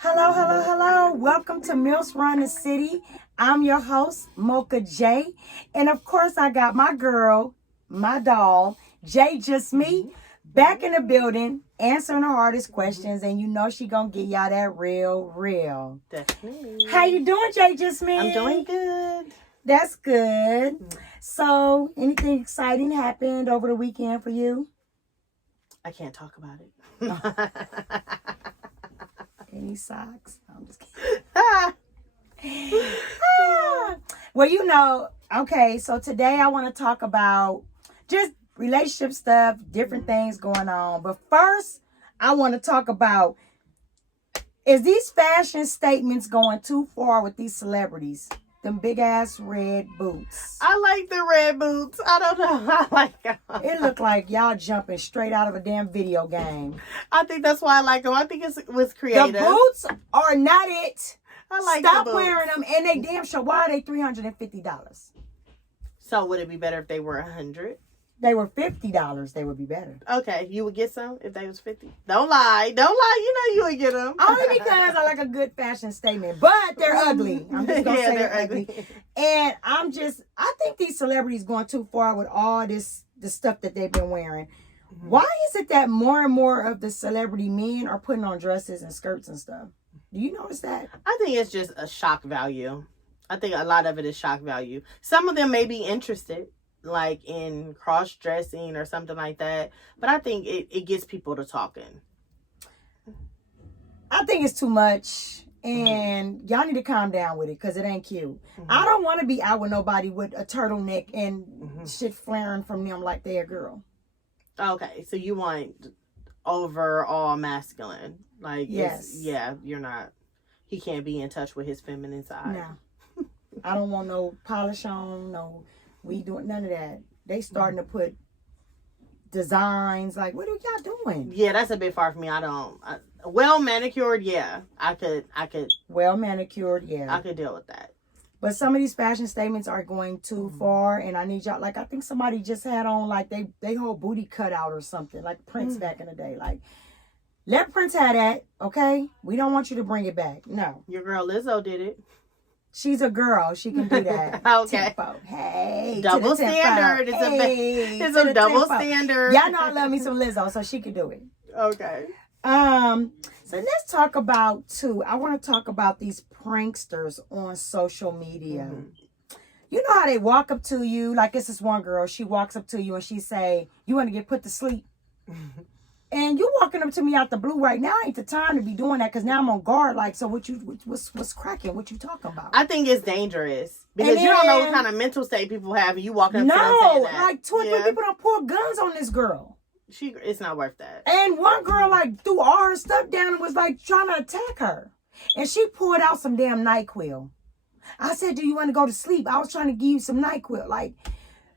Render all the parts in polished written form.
Hello, hello, hello. Welcome to Mills Run the City. I'm your host, Mocha J. And of course, I got my girl, my doll, J Just Me, back in the building, answering the hardest questions. And you know she gonna get y'all that real. Definitely. How you doing, J Just Me? I'm doing good. That's good. So, anything exciting happened over the weekend for you? I can't talk about it. Any socks? I'm just kidding. Well, you know, okay, so today I want to talk about just relationship stuff, different things going on. But first, I want to talk about, is these fashion statements going too far with these celebrities? Them big ass red boots. I like the red boots. I don't know. I like them. It looked like y'all jumping straight out of a damn video game. I think that's why I like them. I think it was creative. The boots are not it. I like Stop the boots. wearing them, and they damn sure. Why are they $350? So would it be better if they were $100? They were $50. They would be better. Okay, you would get some if they was $50. Don't lie. Don't lie. You know you would get them. Only because I like a good fashion statement, but they're ugly. I'm just gonna say they're ugly. And I think these celebrities going too far with all the stuff that they've been wearing. Mm-hmm. Why is it that more and more of the celebrity men are putting on dresses and skirts and stuff? Do you notice that? I think it's just a shock value. I think a lot of it is shock value. Some of them may be interested, like in cross-dressing or something like that. But I think it gets people to talking. I think it's too much. And y'all need to calm down with it because it ain't cute. Mm-hmm. I don't want to be out with nobody with a turtleneck and shit flaring from them like they're a girl. Okay, so you want overall masculine. Like, yes. You're not. He can't be in touch with his feminine side. No. I don't want no polish on, no, we doing none of that. They starting to put designs, like, what are y'all doing? Yeah, that's a bit far from me. Well manicured, yeah. I could. Well manicured, yeah. I could deal with that. But some of these fashion statements are going too far, and I need y'all, like, I think somebody just had on, like, they whole booty cut out or something, like Prince back in the day. Like, let Prince have that, okay? We don't want you to bring it back. No. Your girl Lizzo did it. She's a girl. She can do that. Okay. Tempo. Hey. Double standard. It's a double standard. Y'all know I love me some Lizzo, so she can do it. Okay. So let's talk about I want to talk about these pranksters on social media. Mm-hmm. You know how they walk up to you, like it's this one girl, she walks up to you and she say, you want to get put to sleep? And you walking up to me out the blue right now ain't the time to be doing that because now I'm on guard. Like, so what's cracking? What you talking about? I think it's dangerous because you don't know what kind of mental state people have and you walking up to them saying that. Like 2 or 3 people don't pull guns on this girl. It's not worth that. And one girl like threw all her stuff down and was like trying to attack her. And she pulled out some damn NyQuil. I said, do you want to go to sleep? I was trying to give you some NyQuil. Like,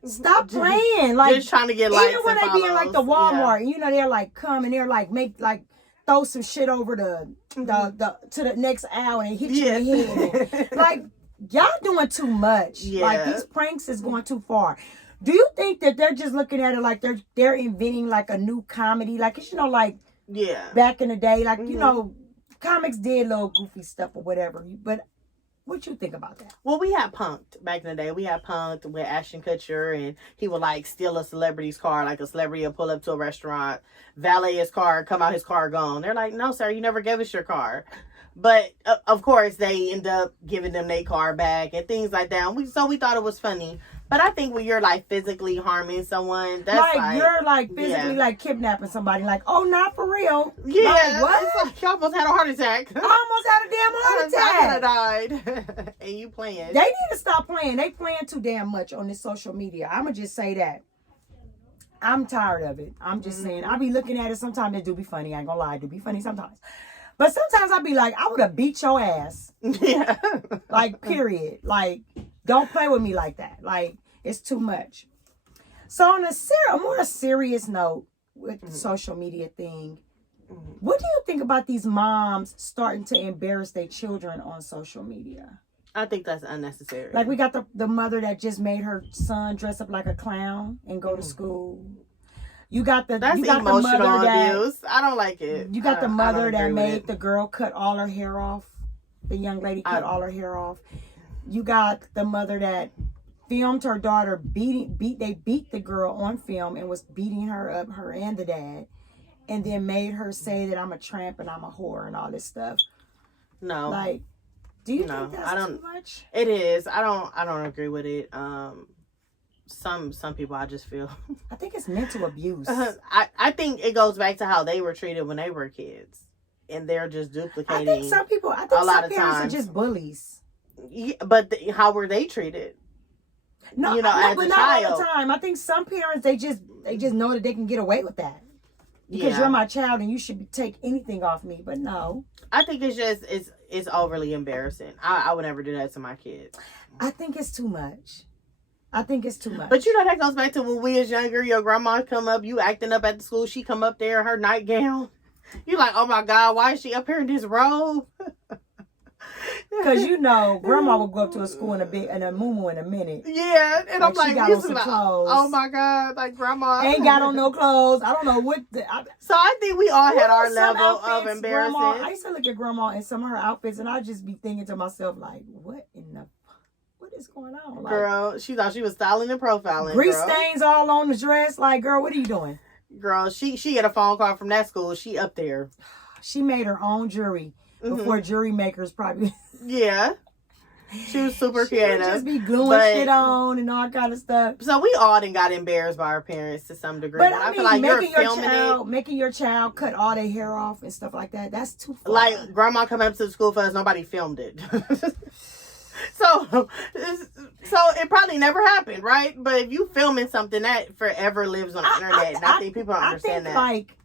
stop playing. Like, just trying to get likes. Even when they be in like the Walmart, you know, they're like come and they're like throw some shit over to the next aisle and hit you in the head. Like, y'all doing too much. Yeah. Like, these pranks is going too far. Do you think that they're just looking at it like they're inventing like a new comedy? Like, you know, like back in the day, like you know, comics did little goofy stuff or whatever. But what you think about that? Well, we had Punk'd back in the day. We had Punk'd with Ashton Kutcher, and he would like steal a celebrity's car. Like a celebrity would pull up to a restaurant, valet his car, come out, his car gone. They're like, no, sir, you never gave us your car. But of course, they end up giving them their car back and things like that. So we thought it was funny. But I think when you're like physically harming someone, that's like you're like physically like kidnapping somebody. Like, oh, not for real. Yeah, like, what? It's like you almost had a heart attack. I almost had a damn heart attack. I died. And you playing? They need to stop playing. They playing too damn much on this social media. I'ma just say that. I'm tired of it. I'm just saying. I be looking at it. Sometimes it do be funny. I ain't gonna lie, it do be funny sometimes. But sometimes I be like, I would have beat your ass. Yeah. Like, period. Like, don't play with me like that. Like, it's too much. So on a more serious note with the social media thing, what do you think about these moms starting to embarrass their children on social media? I think that's unnecessary. Like, we got the mother that just made her son dress up like a clown and go to school. You got the That's you got emotional the mother abuse. I don't like it. You got the mother that made it. the girl cut all her hair off. The young lady cut all her hair off. You got the mother that filmed her daughter they beat the girl on film and was beating her up, her and the dad, and then made her say that I'm a tramp and I'm a whore and all this stuff. No. Like, do you think that's too much? It is. I don't agree with it. Some people I just feel I think it's mental abuse. I think it goes back to how they were treated when they were kids, and they're just duplicating. I think some parents are just bullies. Yeah, but how were they treated? No, as a not child. all the time. I think some parents they just know that they can get away with that because you're my child and you should take anything off me. But no, I think it's just it's overly embarrassing. I would never do that to my kids. I think it's too much. But that goes back to when we was younger. Your grandma come up, you acting up at the school. She come up there in her nightgown. You like, oh my God, why is she up here in this robe? Because grandma will go up to a school in a muumuu in a minute. Yeah, and I'm like, got on some clothes. Oh my God, like grandma ain't got on no clothes. I don't know what. So I think we all had our level of embarrassment. I used to look at grandma in some of her outfits, and I'd just be thinking to myself, like, what is going on? Like, girl, she thought she was styling and profiling. Grease stains all on the dress. Like, girl, what are you doing? Girl, she had a phone call from that school. She up there. She made her own jewelry before jewelry makers probably. Yeah. She was super creative. She would just be gluing shit on and all kind of stuff. So we all done got embarrassed by our parents to some degree. But I feel like making your child cut all their hair off and stuff like that, that's too far. Like, grandma coming up to the school for us, nobody filmed it. So it probably never happened, right? But if you filming something, that forever lives on the internet. And I think people don't understand that. Like,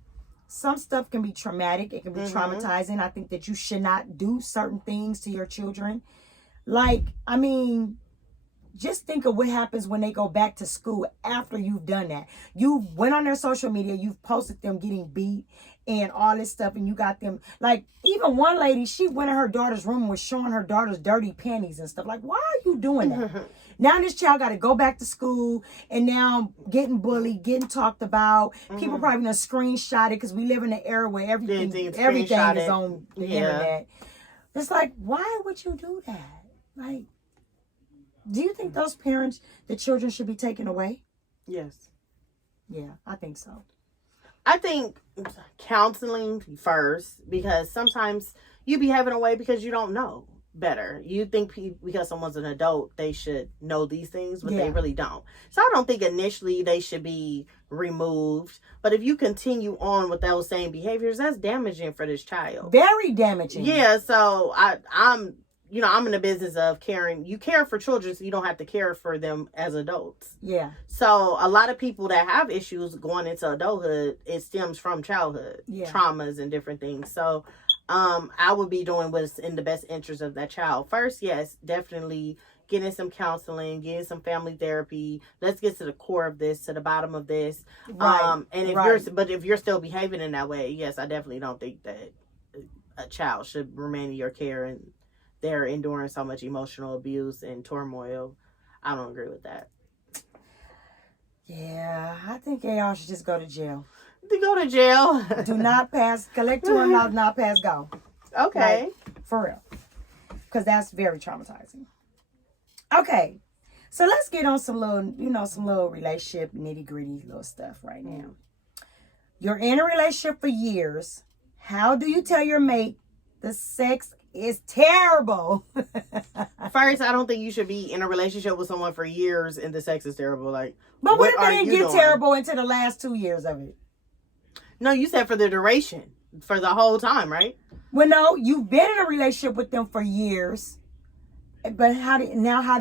some stuff can be traumatic. It can be traumatizing. I think that you should not do certain things to your children. Like, I mean, just think of what happens when they go back to school after you've done that. You went on their social media, you've posted them getting beat and all this stuff, and you got them, like, even one lady, she went in her daughter's room and was showing her daughter's dirty panties and stuff. Like, why are you doing that? Now this child got to go back to school and now getting bullied, getting talked about. People probably gonna screenshot it because we live in an era where everything is on the internet. It's like, why would you do that? Like, do you think those parents, the children should be taken away? Yes. Yeah, I think so. I think counseling first, because sometimes you be having a way because you don't know better. You think because someone's an adult, they should know these things, but they really don't. So I don't think initially they should be removed. But if you continue on with those same behaviors, that's damaging for this child. Very damaging. Yeah, so I'm in the business of caring. You care for children so you don't have to care for them as adults. Yeah. So a lot of people that have issues going into adulthood, it stems from childhood traumas and different things. So I would be doing what's in the best interest of that child. First, yes, definitely getting some counseling, getting some family therapy. Let's get to the core of this, to the bottom of this. Right. If you're still behaving in that way, yes, I definitely don't think that a child should remain in your care and they're enduring so much emotional abuse and turmoil. I don't agree with that. Yeah, I think they all should just go to jail. To go to jail. Do not pass, collect $200, not pass go. Okay. Like, for real. Because that's very traumatizing. Okay. So let's get on some little relationship nitty gritty little stuff right now. You're in a relationship for years. How do you tell your mate the sex is terrible? First, I don't think you should be in a relationship with someone for years and the sex is terrible. Like, but what if it didn't get terrible into the last 2 years of it? No, you said for the duration, for the whole time, right? Well, no, you've been in a relationship with them for years, but how do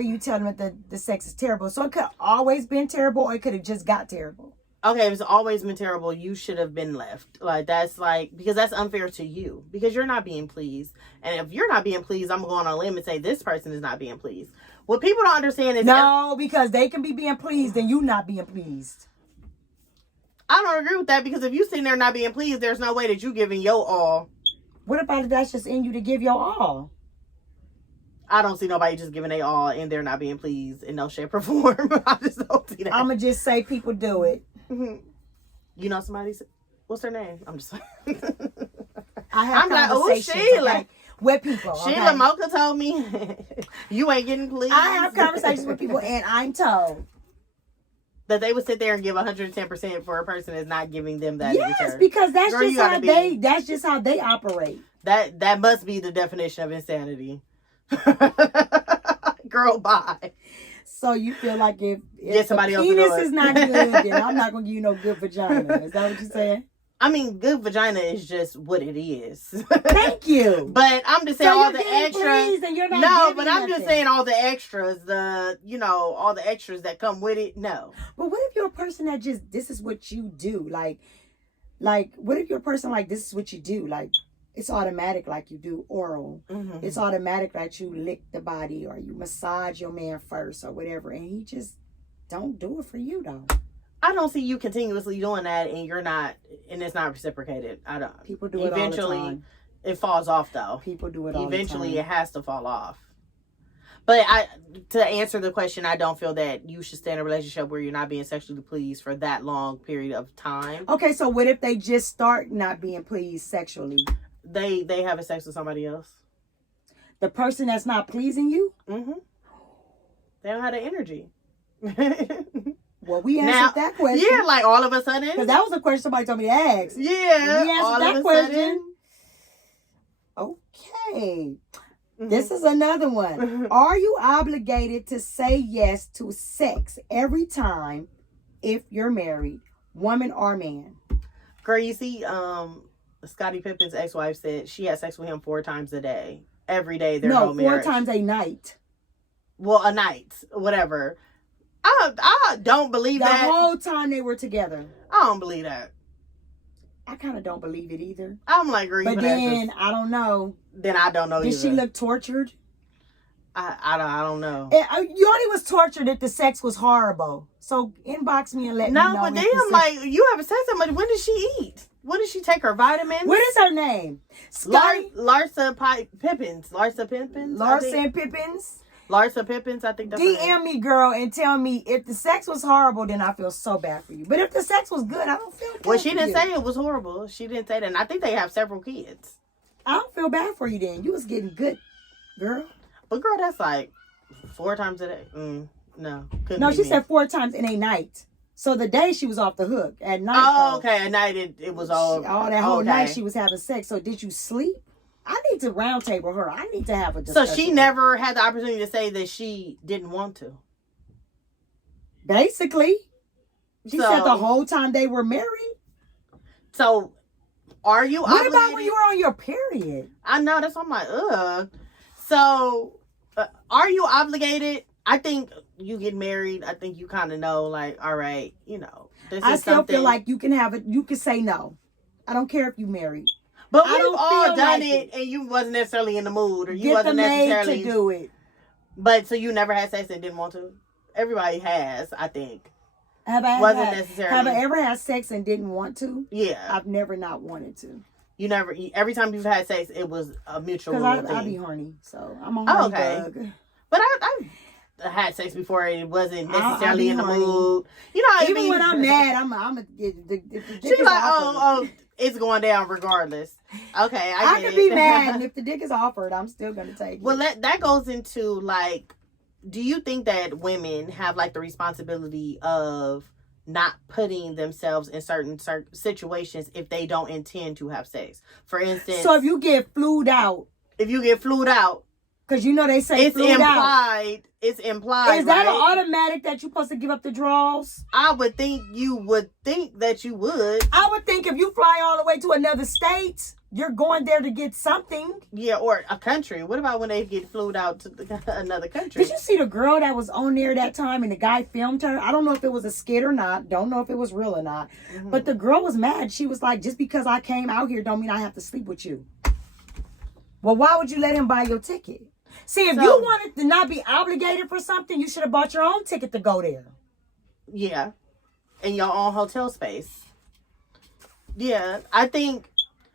you tell them that the sex is terrible? So it could have always been terrible, or it could have just got terrible. Okay, if it's always been terrible, you should have been left. Like, that's because that's unfair to you, because you're not being pleased. And if you're not being pleased, I'm going on a limb and say this person is not being pleased. What people don't understand is because they can be being pleased and you not being pleased. I don't agree with that, because if you sitting there not being pleased, there's no way that you giving your all. What about if that's just in you to give your all? I don't see nobody just giving their all and they're not being pleased in no shape or form. I just don't see that. I'm going to just say people do it. You know somebody? What's her name? I'm just I have I'm like, oh, conversations, Sheila. okay, with people. Okay? Sheila Mocha told me you ain't getting pleased. I have conversations with people, and I'm told that they would sit there and give 110% for a person that's not giving them that. yes, in return. because that's Girl, just how they. That's just how they operate. That must be the definition of insanity. Girl, bye. So you feel like if Get somebody the else to do penis it. is not good, then I'm not gonna give you no good vagina. Is that what you're saying? I mean, good vagina is just what it is. Thank you. But I'm just saying So all you're the getting extras. pleased and you're not No, giving but I'm just nothing. saying all the extras, all the extras that come with it. No. But what if you're a person that just this is what you do? Like what if you're a person like this is what you do? Like it's automatic, like you do oral. Mm-hmm. It's automatic that you lick the body or you massage your man first or whatever, and he just don't do it for you though. I don't see you continuously doing that, and you're not, and it's not reciprocated. I don't. People do it all the time. It falls off though. People do it all the Eventually, time. it has to fall off. But to answer the question, I don't feel that you should stay in a relationship where you're not being sexually pleased for that long period of time. Okay, so what if they just start not being pleased sexually? They having sex with somebody else. The person that's not pleasing you? Mm-hmm. They don't have the energy. Well, we answered that question. Yeah, like all of a sudden. Because that was a question somebody told me to ask. Yeah, We answered all that of a question. sudden. Okay. This is another one. Are you obligated to say yes to sex every time if you're married, woman or man? Girl, you see, Scottie Pippen's ex-wife said she had sex with him 4 times a day. Every day, their whole marriage. 4 times a night. Well, a night, whatever. I don't believe The that. whole time they were together. I don't believe that. I kind of don't believe it either. I'm like, girl, But then, I don't know. Then I don't know Did either. she look tortured? I don't know. You only was tortured if the sex was horrible. So inbox me and let me know. No, but if then the I'm like, you haven't said so much. When did she eat? When did she take her vitamins? What is her name? Scottie? Larsa Pippins. Larsa Pippins? Larsa Pippins? Larsa Pippins, I think that's her name. DM me, girl, and tell me if the sex was horrible, then I feel so bad for you. But if the sex was good, I don't feel bad Well, she for didn't you. say it was horrible. She didn't say that. And I think they have several kids. I don't feel bad for you then. You was getting good, girl. But girl, that's like 4 times a day. No. No, she said 4 times in a night. So the day she was off the hook. At night, Oh, though, okay. At night it was all that whole okay. night she was having sex. So did you sleep? I need to round table her. I need to have a So discussion. she never had the opportunity to say that she didn't want to. Basically. She So- said the whole time they were married. So are you What obligated? about when you were on your period? I know, that's why I'm like, ugh. So are you obligated? I think you get married. I think you kind of know, like, all right, this I is still something. feel like you can have it. You can say no. I don't care if you married. But I we've don't all feel done like it, and you wasn't necessarily in the mood, or you Get the wasn't maid necessarily. to do it. But so you never had sex and didn't want to? Everybody has, I think. Have I Wasn't ever, necessarily. have I ever had sex and didn't want to? Yeah. I've never not wanted to. You never. Every time you've had sex, it was a mutual Because thing. I be horny. So I'm a Oh, horny okay. bug. But I had sex before. It wasn't I necessarily be in the horny. mood. You know what I Even mean? when I'm mad, I'm a She's like, oh, it's going down regardless. Okay, I get can it. be mad, and if the dick is offered, I'm still gonna take Well, it. that goes into like, do you think that women have like the responsibility of not putting themselves in certain situations if they don't intend to have sex? For instance, So if you get flued out, if you get flued out, because you know they say it's flued out. implied. It's implied. Is that right? an automatic that you're supposed to give up the draws? I would think you would think that you would. I would think if you fly all the way to another state, you're going there to get something. Yeah, or a country. What about when they get flued out to another country? Did you see the girl that was on there that time and the guy filmed her? I don't know if it was a skit or not. Don't know if it was real or not. Mm-hmm. But the girl was mad. She was like, just because I came out here don't mean I have to sleep with you. Well, why would you let him buy your ticket? See, if you wanted to not be obligated for something, you should have bought your own ticket to go there. Yeah. In your own hotel space. Yeah. I think,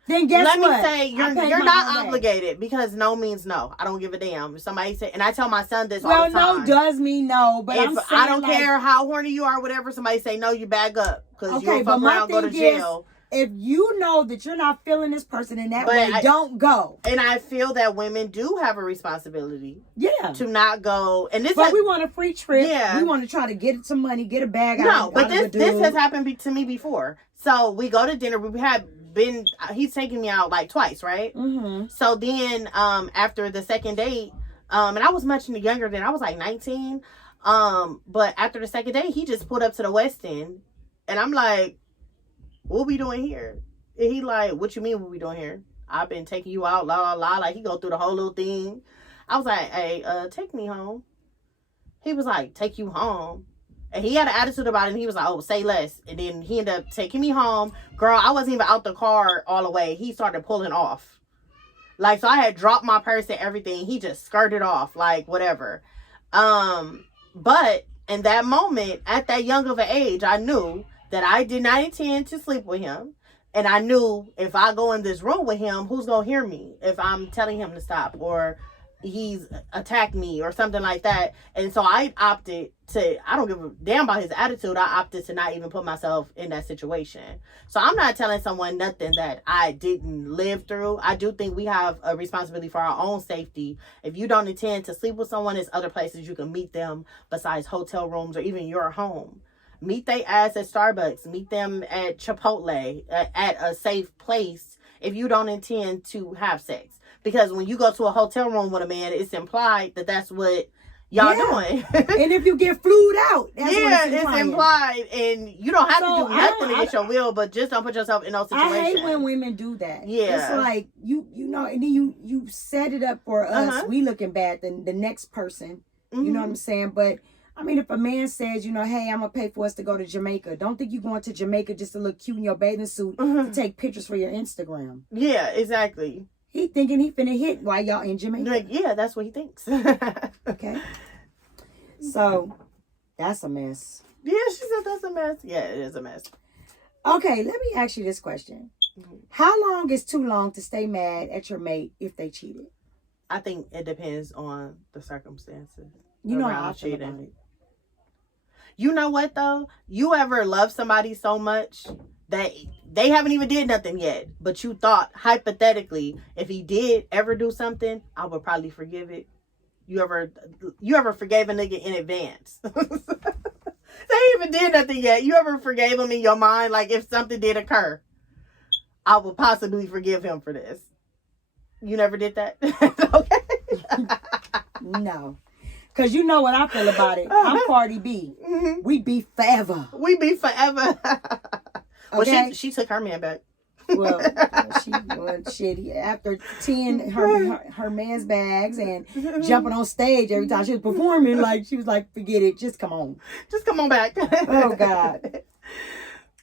Then guess let what? me say, you're I paid my not own way. obligated, because no means no. I don't give a damn. If somebody say, and I tell my son this all Well, the time. no does mean no, but If I'm saying I don't like, care how horny you are, whatever, somebody say no, you back up. because you'll fuck around, go to jail. If you know that you're not feeling this person in that way, don't go. And I feel that women do have a responsibility. Yeah. To not go. And this But we want a free trip. Yeah. We want to try to get some money, get a bag out. No, but this has happened to me before. So we go to dinner. We have been, he's taken me out like twice, right? Mm-hmm. So then after the second date, and I was much younger then. I was like 19. But after the second date, he just pulled up to the West End. And I'm like, what we doing here? And he like, what you mean what we doing here? I've been taking you out, la la la. Like, he go through the whole little thing. I was like, hey, take me home. He was like, take you home. And he had an attitude about it, and he was like, oh, say less. And then he ended up taking me home. Girl, I wasn't even out the car all the way. He started pulling off. Like, so I had dropped my purse and everything. He just skirted off, like, whatever. But in that moment, at that young of an age, I knew that I did not intend to sleep with him. And I knew if I go in this room with him, who's going to hear me if I'm telling him to stop or he's attacked me or something like that. And so I opted to, I don't give a damn about his attitude. I opted to not even put myself in that situation. So I'm not telling someone nothing that I didn't live through. I do think we have a responsibility for our own safety. If you don't intend to sleep with someone, there's other places you can meet them besides hotel rooms or even your home. Meet they ass at Starbucks. Meet them at Chipotle, at a safe place if you don't intend to have sex. Because when you go to a hotel room with a man, it's implied that that's what y'all doing. And if you get flued out, that's it's implied. And you don't have to do nothing to get your will, but just don't put yourself in those situations. I hate when women do that. Yeah. It's like, you know, and then you set it up for us. We looking bad than the next person. Mm-hmm. You know what I'm saying? But I mean, if a man says, you know, hey, I'm going to pay for us to go to Jamaica. Don't think you're going to Jamaica just to look cute in your bathing suit to take pictures for your Instagram. Yeah, exactly. He thinking he finna hit while y'all in Jamaica. Like, yeah, that's what he thinks. Okay. So, that's a mess. Yeah, she said that's a mess. Yeah, it is a mess. Okay, let me ask you this question. Mm-hmm. How long is too long to stay mad at your mate if they cheated? I think it depends on the circumstances. You know how I feel about it. You know what, though? You ever love somebody so much that they haven't even did nothing yet, but you thought, hypothetically, if he did ever do something, I would probably forgive it. You ever forgave a nigga in advance? They even did nothing yet. You ever forgave him in your mind? Like, if something did occur, I would possibly forgive him for this. You never did that? Okay. No. Because you know what I feel about it. I'm Cardi B. Mm-hmm. We beef forever. We beef forever. Well, okay? she took her man back. Well, shit. After 10 her man's bags and jumping on stage every time she was performing, like, she was like, forget it. Just come on. Just come on back. Oh, God.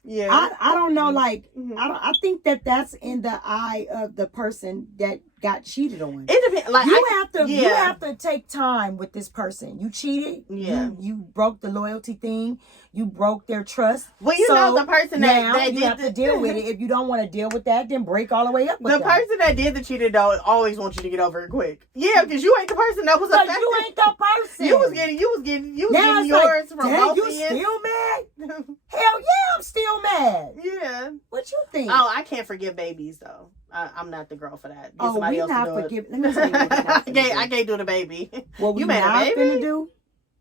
Yeah. I don't know, like, I think that's in the eye of the person that got cheated on. It depends. Like, you have to take time with this person. You cheated. Yeah. You broke the loyalty thing. You broke their trust. Well, you know the person that you have to deal with it. If you don't want to deal with that, then break all the way up with the person that did the cheating, though, always wants you to get over it quick. Yeah, because you ain't the person that was affected. You ain't the person. You was getting yours from both you still mad? Hell yeah, I'm still mad. Yeah. What you think? Oh, I can't forgive babies, though. I'm not the girl for that. We not forgiving. Let me tell you what we not do. I can't do the baby. What we not finna do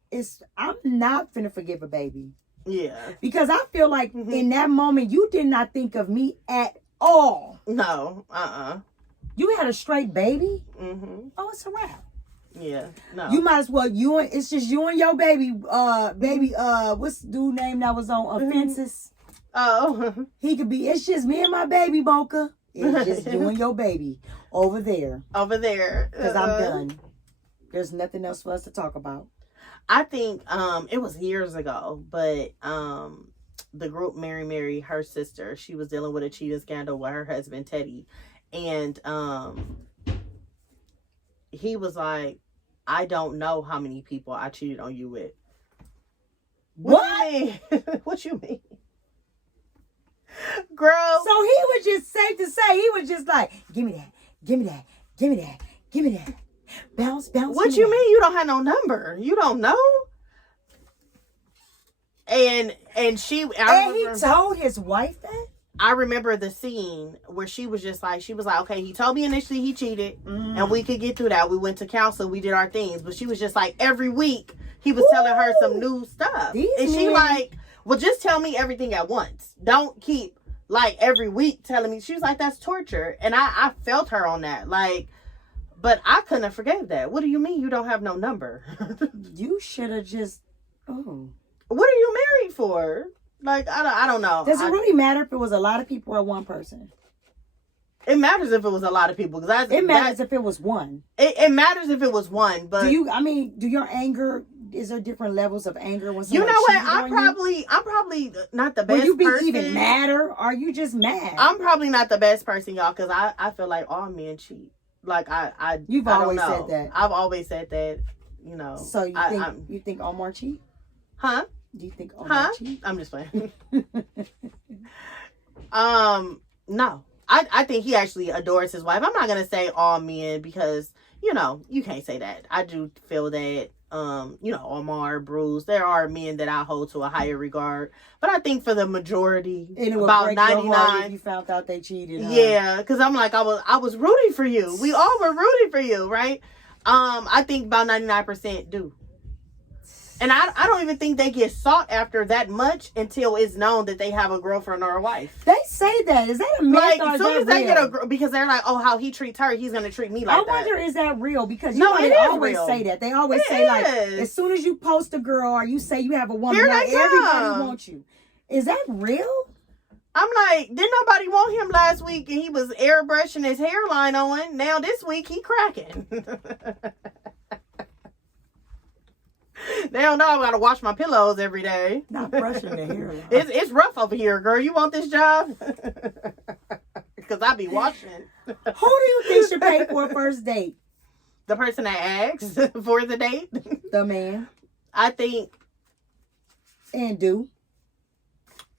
is I'm not finna forgive a baby. Yeah. Because I feel like in that moment you did not think of me at all. No. You had a straight baby? Mm-hmm. Oh, it's a wrap. Yeah. No. You might as well it's just you and your baby, what's the dude name that was on Offenses? Oh. It's just me and my baby, Mocha. It's just you and your baby over there. Over there. Because I'm done. There's nothing else for us to talk about. I think it was years ago, but the group Mary, her sister, she was dealing with a cheating scandal with her husband Teddy. And he was like, I don't know how many people I cheated on you with. What? You mean? What you mean? Girl. So he was just safe to say, he was just like, give me that, give me that, give me that, give me that. Bounce. What you mean? You don't have no number. You don't know? And he told his wife that? I remember the scene where she was like, okay, he told me initially he cheated, and we could get through that. We went to counsel, we did our things, but she was just like, every week he was telling her some new stuff. And she like, well, just tell me everything at once. Don't keep like every week telling me. She was like, that's torture. And I felt her on that. Like, but I couldn't have forgave that. What do you mean you don't have no number? You should have just, What are you married for? Like, I don't know. Does it really matter if it was a lot of people or one person? It matters if it was a lot of people. It matters if it was one. It matters if it was one, but... do your anger... Is there different levels of anger when you know what? I'm probably not the best person. Will you be even madder? Or are you just mad? I'm probably not the best person, y'all, because I feel like all men cheat. Like You've always said that. I've always said that. You know. So you think Omar cheat? Huh? Do you think Omar cheat? I'm just playing. No. I think he actually adores his wife. I'm not gonna say all men because you can't say that. I do feel that Omar, Bruce, there are men that I hold to a higher regard. But I think for the majority, and it about 99, you found out they cheated. Huh? Yeah, because I'm like I was rooting for you. We all were rooting for you, right? I think about 99% do. And I don't even think they get sought after that much until it's known that they have a girlfriend or a wife. They say that. Is that a myth like, or as soon as they get because they're like, oh, how he treats her, he's gonna treat me like that. I wonder, is that real? Because they always real. say that. They always say like, as soon as you post a girl or you say you have a woman, everybody wants you. Is that real? I'm like, didn't nobody want him last week and he was airbrushing his hairline on? Now this week he cracking. They don't know I gotta wash my pillows every day. Not brushing the hair. It's rough over here, girl. You want this job? Because I be washing. Who do you think should pay for a first date? The person that asks for the date? The man. I think. And do.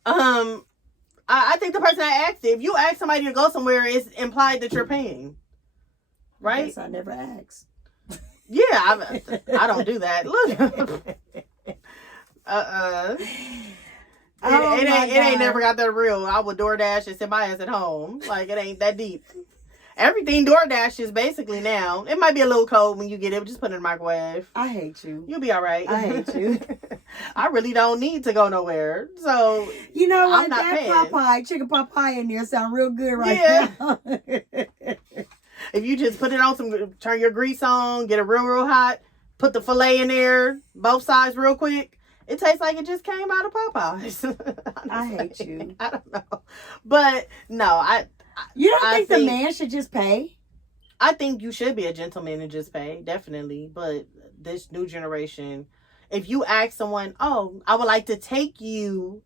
I think the person that asked it. If you ask somebody to go somewhere, it's implied that you're paying. Right? Yes, I never asked. Yeah, I don't do that. Look. It ain't never got that real. I would DoorDash and sit my ass at home. Like, it ain't that deep. Everything DoorDash is basically now. It might be a little cold when you get it. Just put it in the microwave. I hate you. You'll be all right. I hate you. I really don't need to go nowhere. So, you know what? I'm not that paying. Popeye, chicken Popeye in there sound real good right now. If you just put it on turn your grease on, get it real hot, put the filet in there, both sides real quick, it tastes like it just came out of Popeyes. I hate you. I don't know. But no, you don't think the man should just pay? I think you should be a gentleman and just pay, definitely. But this new generation, if you ask someone, oh, I would like to take you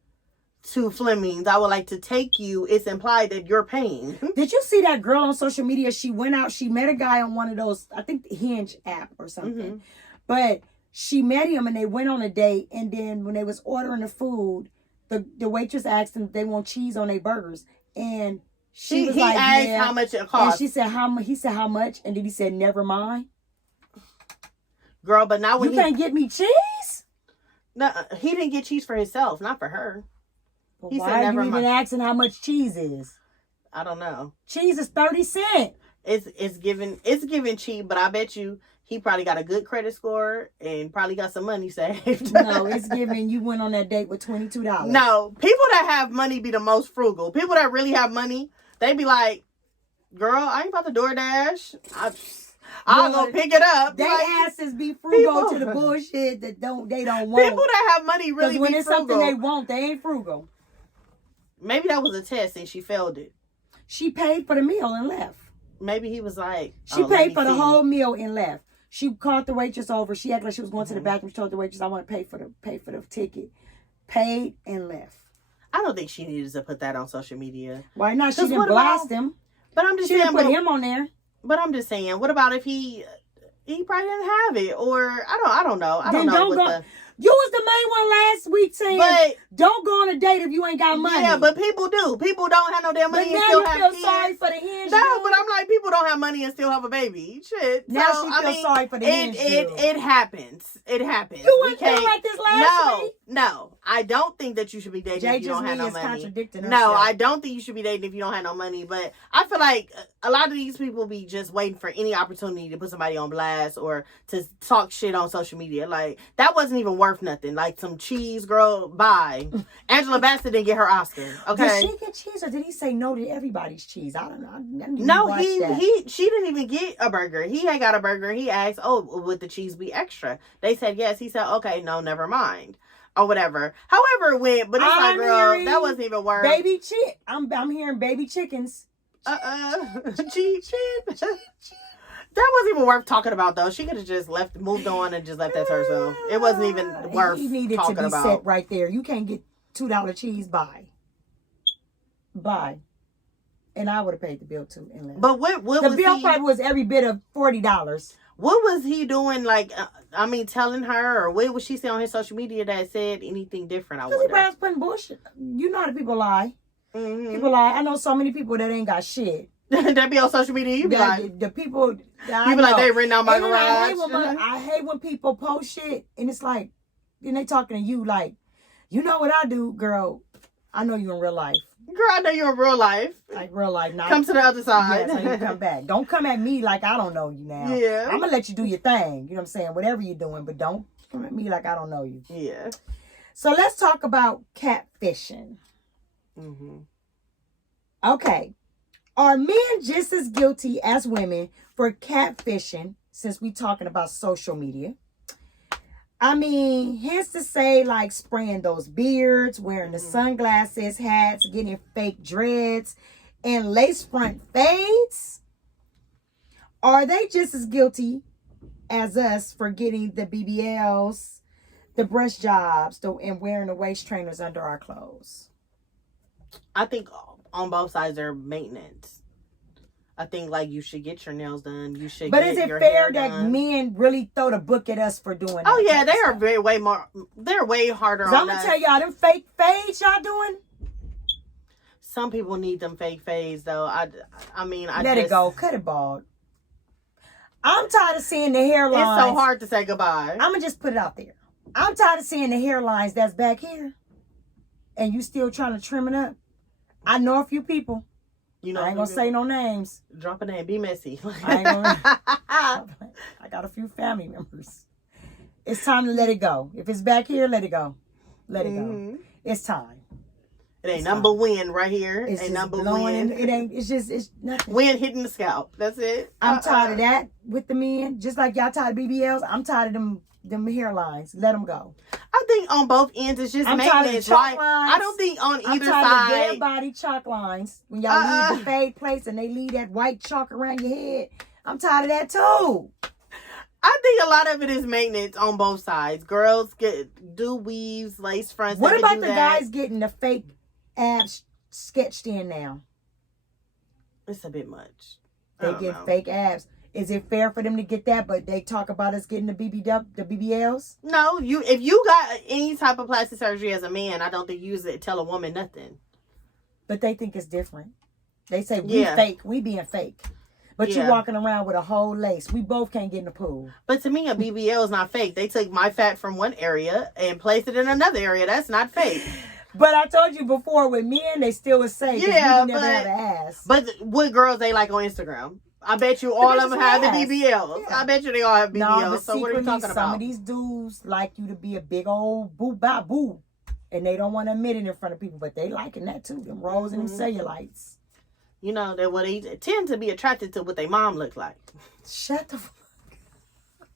to Fleming's, I would like to take you, it's implied that you're paying. Did you see that girl on social media? She went out, she met a guy on one of those, I think the Hinge app or something. Mm-hmm. But she met him and they went on a date, and then when they was ordering the food, the waitress asked them if they want cheese on their burgers. And he like, asked how much it cost. And she said he said how much, and then he said never mind. Girl, but now when you can't get me cheese? No, he didn't get cheese for himself, not for her. Well, why are you even asking how much cheese is? I don't know. Cheese is 30 cents. It's given cheap, but I bet you he probably got a good credit score and probably got some money saved. No, it's giving you went on that date with $22. No, people that have money be the most frugal. People that really have money, they be like, girl, I ain't about to DoorDash. I'll go pick it up. They asses be frugal to the bullshit that they don't want. People that have money really be frugal. Because when it's something they want, they ain't frugal. Maybe that was a test and she failed it. She paid for the meal and left. Maybe he was like, she paid for the whole meal and left. She called the waitress over. She acted like she was going to the bathroom. She told the waitress, I want to pay for the ticket. Paid and left. I don't think she needed to put that on social media. Why not? She didn't blast him. But I'm just saying, she didn't put him on there. But I'm just saying, what about if he probably didn't have it, or I don't know. I don't know. You was the main one last week saying, but don't go on a date if you ain't got money. Yeah, but people do. People don't have no damn money and still have kids. Now you feel sorry for the Hinge. No, but I'm like, people don't have money and still have a baby. Shit. Now she feels sorry for the Hinge. It happens. It happens. You weren't feeling like this last week? No, I don't think that you should be dating if you don't have no money. Contradicting No, herself. I don't think you should be dating if you don't have no money. But I feel like a lot of these people be just waiting for any opportunity to put somebody on blast or to talk shit on social media. Like, that wasn't even worth nothing. Like, some cheese, girl, bye. Angela Bassett didn't get her Oscar. Okay. Did she get cheese or did he say no to everybody's cheese? I don't know. I didn't No, watch that. she didn't even get a burger. He had got a burger. He asked, "Oh, would the cheese be extra?" They said yes. He said, "Okay, no, never mind." Or whatever. However it went, but it's like, girl, that wasn't even worth. Baby chick. I'm hearing baby chickens. Cheap. That wasn't even worth talking about, though. She could have just moved on and just left that to herself. It wasn't even worth He needed talking to be about. set right there. You can't get $2 cheese. Bye. And I would have paid the bill too. But what the was bill probably was every bit of $40. What was he doing? Like, telling her, or what was she saying on his social media that said anything different? I wonder. Because he was putting bullshit. You know how the people lie. Mm-hmm. People lie. I know so many people that ain't got shit. That be on social media. You be like, the people. You be like, they renting out my garage. I hate when people post shit and it's like, then they talking to you like, you know what I do, girl. I know you in real life. Girl, I know you in real life. Like real life. Not, come to the other side. Yeah, so you come back. Don't come at me like I don't know you now. Yeah. I'm going to let you do your thing. You know what I'm saying? Whatever you're doing, but don't come at me like I don't know you. Yeah. So let's talk about catfishing. Mm-hmm. Okay. Are men just as guilty as women for catfishing, since we talking about social media? I mean, hence to say, like spraying those beards, wearing the sunglasses, hats, getting fake dreads, and lace front fades. Are they just as guilty as us for getting the BBLs, the breast jobs, and wearing the waist trainers under our clothes? I think on both sides are maintenance. I think like you should get your nails done. You should. But get is it your fair hair that done. men really throw the book at us for doing that? Oh yeah, they are stuff? way more. They're way harder on I'm us. gonna tell y'all, them fake fades y'all doing. Some people need them fake fades though. I mean, Let it go. Cut it bald. I'm tired of seeing the hairlines. It's so hard to say goodbye. I'm gonna just put it out there. I'm tired of seeing the hairlines that's back here, and you still trying to trim it up. I know a few people. You know, I ain't gonna say no names. Drop a name. Be messy. I ain't gonna. I got a few family members. It's time to let it go. If it's back here, let it go. Let it go. It's time. It ain't number win right here. It's ain't just number blowing. win. It ain't. It's nothing. Wind hitting the scalp. That's it. I'm tired of that with the men. Just like y'all tired of BBLs. I'm tired of them hairlines. Let them go. I think on both ends it's just maintenance. Like, I don't think on either I'm tired side. of dead body chalk lines. When y'all leave the fade place and they leave that white chalk around your head. I'm tired of that too. I think a lot of it is maintenance on both sides. Girls do weaves, lace fronts. What about the guys getting the fake abs sketched in now? It's a bit much. They get fake abs. Is it fair for them to get that, but they talk about us getting the BBLs? No, if you got any type of plastic surgery as a man, I don't think you tell a woman nothing. But they think it's different. They say we fake, we being fake. But you're walking around with a whole lace. We both can't get in the pool. But to me, a BBL is not fake. They took my fat from one area and placed it in another area. That's not fake. But I told you before, with men, they still would say, yeah, never have an ass. But what girls they like on Instagram? I bet you all of them have the BBLs. Yeah. I bet you they all have BBLs. No, but so what are you talking about? Some of these dudes like you to be a big old boo. And they don't want to admit it in front of people, but they liking that too. Them rolls and them cellulites. You know, they tend to be attracted to what their mom looks like. Shut the fuck up.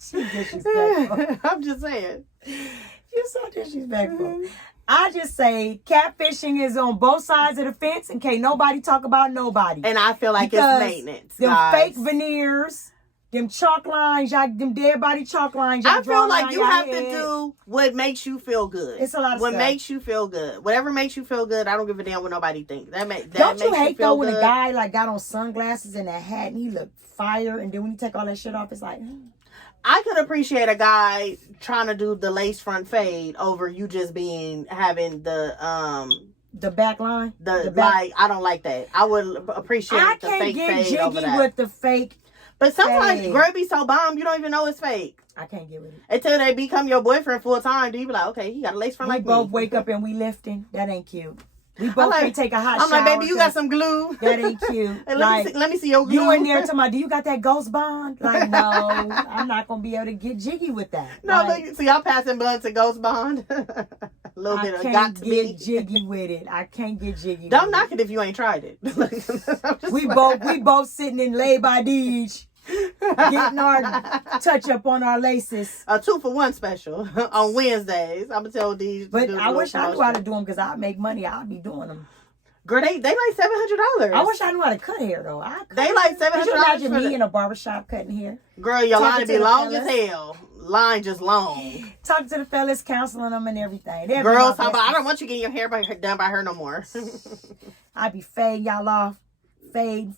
She's disrespectful. I'm just saying. You're so disrespectful. I just say catfishing is on both sides of the fence and can't nobody talk about nobody. And I feel like it's maintenance. Them fake veneers, them chalk lines, them dead body chalk lines. I feel like you have to do what makes you feel good. It's a lot of what stuff. makes you feel good. Whatever makes you feel good, I don't give a damn what nobody thinks. Don't you hate though when a guy like got on sunglasses and a hat and he looked fire, and then when you take all that shit off, it's like... I could appreciate a guy trying to do the lace front fade over you just having the back line. The back. Like, I don't like that. I would appreciate the fake fade over that. I can't get jiggy with the fake. But sometimes fake. girl be so bomb you don't even know it's fake. I can't get with it. Until they become your boyfriend full time, do you be like, okay, he got a lace front We like both me. wake up and we lifting. That ain't cute. We both like- can't take a hot I'm shower. like, baby, you got some glue. That ain't cute. Hey, Like, let me see your glue. you in there talking about, do you got that ghost bond? Like, no, I'm not going to be able to get jiggy with that. No, like, look, so y'all passing blunts and ghost bond. A little bit I of can't got to get be. jiggy with it. I can't get jiggy Don't with knock it if you ain't tried it. We both sitting in lay by Deej, getting our touch up on our laces. A 2-for-1 special on Wednesdays. I'm gonna tell these. But I wish I knew how to do them because I'd make money. I'd be doing them. Girl, they like $700. I wish I knew how to cut hair though. They like $700. Could you imagine me in a barbershop cutting hair? Girl, your line Talking be to the long fellas. as hell. Line just long. Talking to the fellas, counseling them and everything. They'd be Girls my talking about, I besties. don't want you getting your hair done by her no more. I'd be fading y'all off. Fade,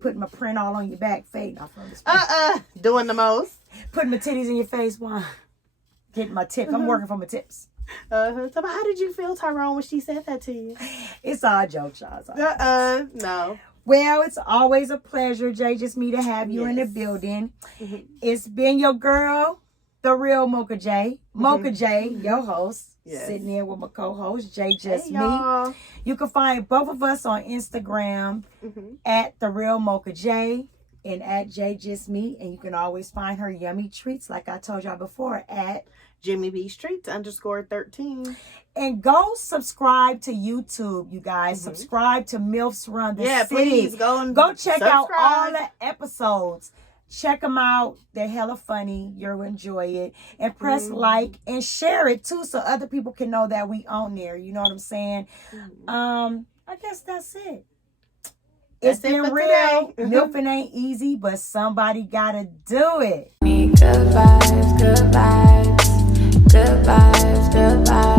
putting my print all on your back, fading off on this. Doing the most. Putting my titties in your face, one. Getting my tips. I'm working for my tips. So how did you feel, Tyrone, when she said that to you? It's all jokes, y'all. It's all No. Well, it's always a pleasure, Jay, just me to have you in the building. It's been your girl, the real Mocha J. Mocha J, your host. Yes. Sitting in with my co-host, Jay Just Hey, Me. y'all. You can find both of us on Instagram at the real Mocha J and at Jay Just Me. And you can always find her yummy treats, like I told y'all before, at Jimmy B Streets _13. And go subscribe to YouTube, you guys. Subscribe to MILFs Run the City. Please Go check out all subscribe. the episodes. Check them out. They're hella funny. You'll enjoy it. And press like and share it too so other people can know that we on there. You know what I'm saying? I guess that's it. It's That's it been for real. today. Milfing ain't easy, but somebody gotta do it. Good vibes, good vibes, good vibes, good vibes.